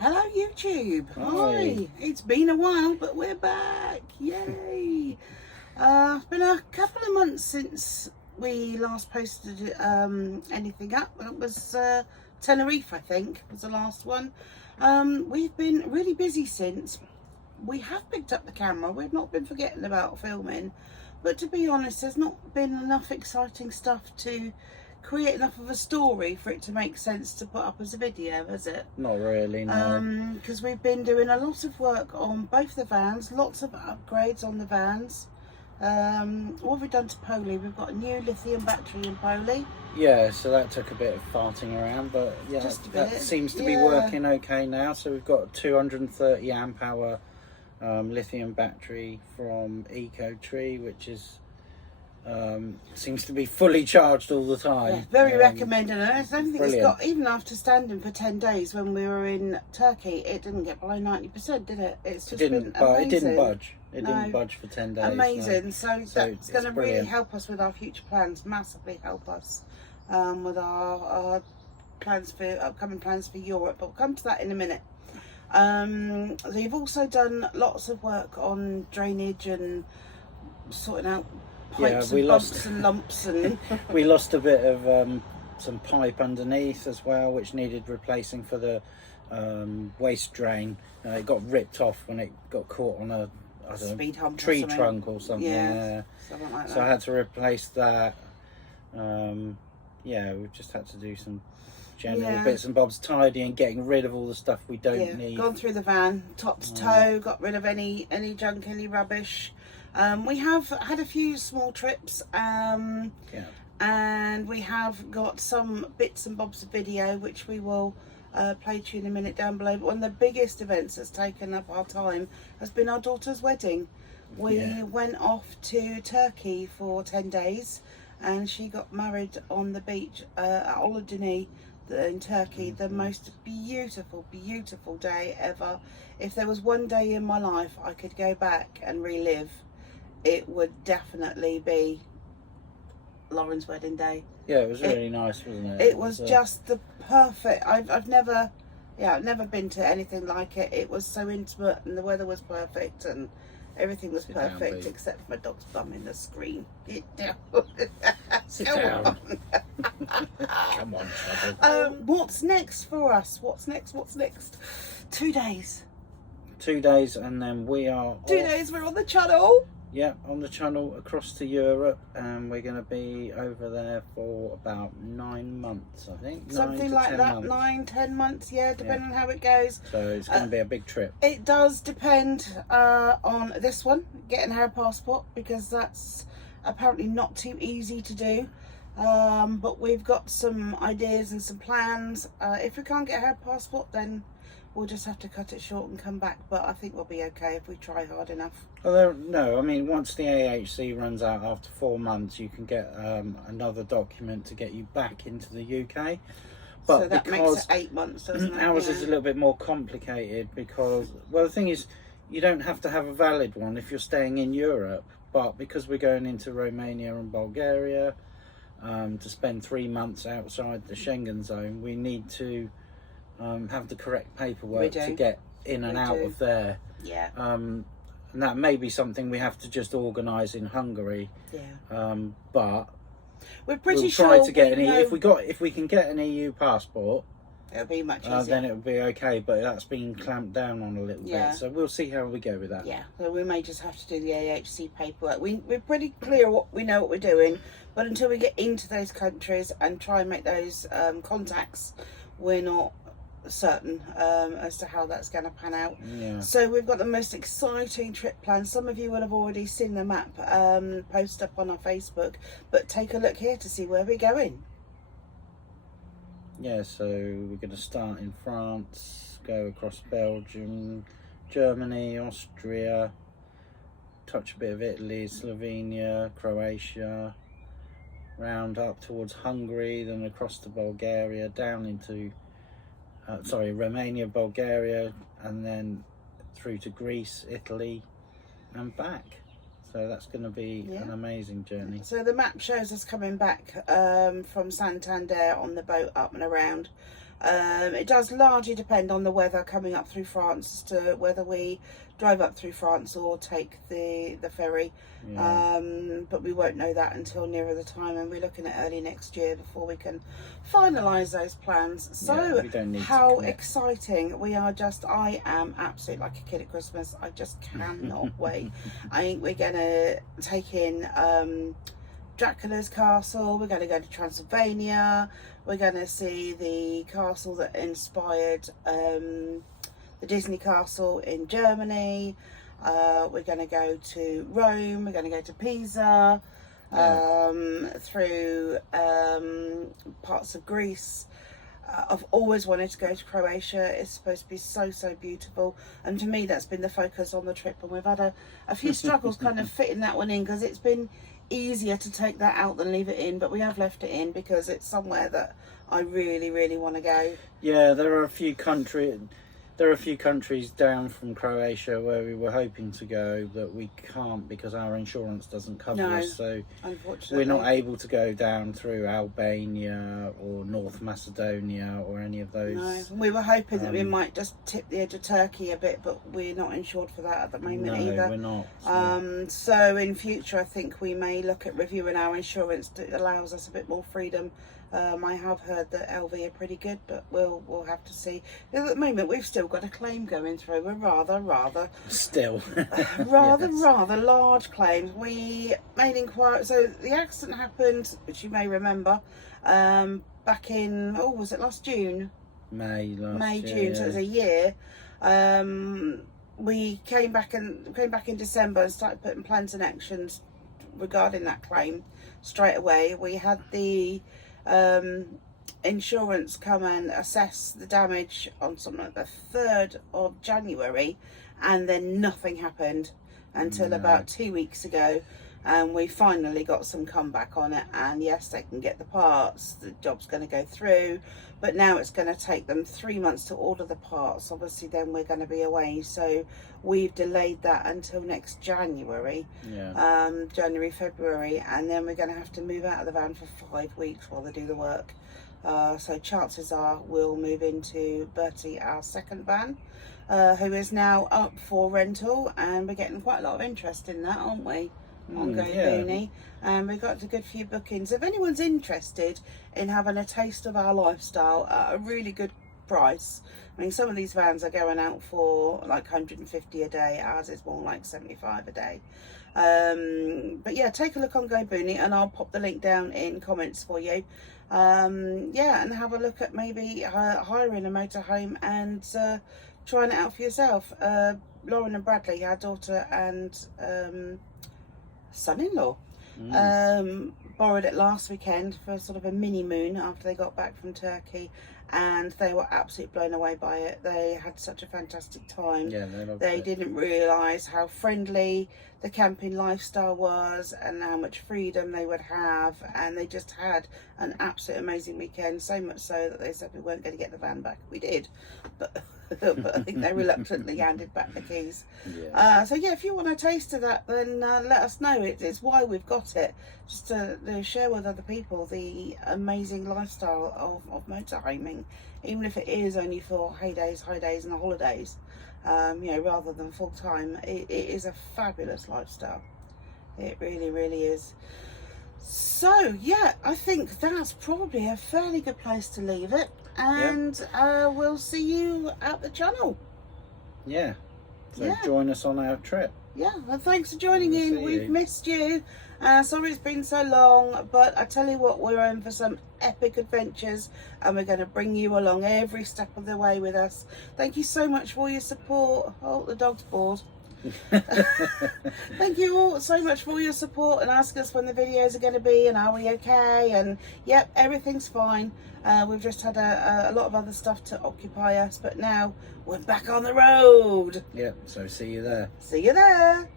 Hello YouTube. Hi. Hi. It's been a while, but we're back. Yay. It's been a couple of months since we last posted anything up. It was Tenerife, I think, was the last one. We've been really busy since. We have picked up the camera. We've not been forgetting about filming. But to be honest, there's not been enough exciting stuff to create enough of a story for it to make sense to put up as a video, has it? Not really, no. Because we've been doing a lot of work on both the vans, lots of upgrades on the vans. What have we done to Poli? We've got a new lithium battery in Poli. Yeah, so that took a bit of farting around, but yeah, Just a that bit, seems to be yeah. working okay now. So we've got a 230 amp hour lithium battery from EcoTree, which is seems to be fully charged all the time. Yeah, very recommended. And I don't think it's brilliant. got, even after standing for 10 days when we were in Turkey, it didn't get below 90%, did it? It's just been amazing. It didn't budge. It No. didn't budge for 10 days. Amazing. No. So So that's going to it's really brilliant. help us with our future plans, massively help us with our plans for upcoming plans for Europe. But we'll come to that in a minute. They've also done lots of work on drainage and sorting out pipes and bumps and lumps and We lost a bit of some pipe underneath as well, which needed replacing for the waste drain. It got ripped off when it got caught on a speed hump, tree trunk or something. Yeah, something like that. So I had to replace that. Yeah, we've just had to do some general bits and bobs, tidying, getting rid of all the stuff we don't need. Gone through the van top to toe, got rid of any junk, any rubbish. We have had a few small trips, and we have got some bits and bobs of video which we will play to you in a minute down below. But one of the biggest events that's taken up our time has been our daughter's wedding. We went off to Turkey for 10 days and she got married on the beach at Olodini in Turkey. The most beautiful day ever. If there was one day in my life I could go back and relive, it would definitely be Lauren's wedding day. Yeah, it was really nice, wasn't it? It was just the perfect. I've never been to anything like it. It was so intimate and the weather was perfect and everything was perfect except for my dog's bum in the screen. Get down. Sit down. Come on, Trouble. What's next for us? What's next? 2 days. 2 days and then we are 2 days we're on the channel. Yeah, on the channel across to Europe, and we're going to be over there for about 9 months, I think. Something like that, 9-10 months, depending on how it goes. So it's going to be a big trip. It does depend on this one, getting her passport, because that's apparently not too easy to do. But we've got some ideas and some plans. If we can't get her passport, then we'll just have to cut it short and come back. But I think we'll be okay if we try hard enough. Although, no, I mean, once the AHC runs out after 4 months, you can get another document to get you back into the UK. But so that makes it 8 months, doesn't it? Ours is a little bit more complicated because, well, the thing is, you don't have to have a valid one if you're staying in Europe. But because we're going into Romania and Bulgaria to spend 3 months outside the Schengen zone, we need to have the correct paperwork to get in and out of there. Yeah. And that may be something we have to just organise in Hungary. Yeah. But we're pretty we'll try sure to get if we can get an EU passport, it'll be much easier. then it'll be okay. But that's been clamped down on a little bit, so we'll see how we go with that. Yeah. So we may just have to do the AHC paperwork. We're pretty clear we know what we're doing, but until we get into those countries and try and make those contacts, we're not certain as to how that's going to pan out. So we've got the most exciting trip planned. Some of you will have already seen the map post up on our Facebook, but take a look here to see where we're going. So we're going to start in France, go across Belgium, Germany, Austria, touch a bit of Italy, Slovenia, Croatia, round up towards Hungary, then across to Bulgaria, down into Romania, Bulgaria, and then through to Greece, Italy, and back. So that's going to be an amazing journey. So the map shows us coming back from Santander on the boat up and around. It does largely depend on the weather coming up through France as to whether we drive up through France or take the ferry. Yeah. But we won't know that until nearer the time, and we're looking at early next year before we can finalise those plans. So we don't need how to commit. exciting. I am absolutely like a kid at Christmas. I just cannot wait. I think we're going to take in Dracula's castle. We're going to go to Transylvania. We're going to see the castle that inspired the Disney castle in Germany. We're going to go to Rome. We're going to go to Pisa, through parts of Greece. I've always wanted to go to Croatia. It's supposed to be so beautiful, and to me that's been the focus on the trip, and we've had a few struggles kind of fitting that one in, because it's been easier to take that out than leave it in, but we have left it in because it's somewhere that I really want to go. Yeah, there are a few countries down from Croatia where we were hoping to go that we can't because our insurance doesn't cover us. So unfortunately we're not able to go down through Albania or North Macedonia or any of those. No, we were hoping that we might just tip the edge of Turkey a bit, but we're not insured for that at the moment either. No, we're not. So in future, I think we may look at reviewing our insurance that allows us a bit more freedom. I have heard that LV are pretty good, but we'll have to see. At the moment, we've still got a claim going through. We're rather still rather large claims. We made inquiry. So the accident happened, which you may remember, back in was it last June? May, June. So it was a year. We came back in December and started putting plans and actions regarding that claim straight away. We had the insurance come and assess the damage on something like the 3rd of January, and then nothing happened until about 2 weeks ago, and we finally got some comeback on it, and yes, they can get the parts, the job's going to go through, but now it's going to take them 3 months to order the parts. Obviously then we're going to be away, so we've delayed that until next January, January, February, and then we're going to have to move out of the van for 5 weeks while they do the work. So chances are we'll move into Bertie, our second van, who is now up for rental, and we're getting quite a lot of interest in that, aren't we? On Go Booney, and we've got a good few bookings. If anyone's interested in having a taste of our lifestyle at a really good price, I mean, some of these vans are going out for like 150 a day. Ours is more like 75 a day. But yeah, take a look on Go Booney, and I'll pop the link down in comments for you. And have a look at maybe hiring a motorhome and trying it out for yourself. Lauren and Bradley, our daughter and son-in-law, borrowed it last weekend for sort of a mini moon after they got back from Turkey, and they were absolutely blown away by it. They had such a fantastic time. Yeah, they didn't realise how friendly the camping lifestyle was and how much freedom they would have, and they just had an absolute amazing weekend, so much so that they said we weren't going to get the van back. We did, but but I think they reluctantly handed back the keys. So yeah, if you want a taste of that, then let us know. It's why we've got it, just to share with other people the amazing lifestyle of motorhoming, even if it is only for high days and holidays, rather than full time. It is a fabulous lifestyle. It really is. So yeah, I think that's probably a fairly good place to leave it, and we'll see you at the channel. So join us on our trip. Well, thanks for joining in. We've missed you. Sorry it's been so long, but I tell you what, we're in for some epic adventures, and we're going to bring you along every step of the way with us. Thank you so much for your support. Oh, the dog's bored. Thank you all so much for your support and ask us when the videos are going to be and are we okay, and yep, everything's fine. We've just had a lot of other stuff to occupy us, but now we're back on the road. So see you there. See you there.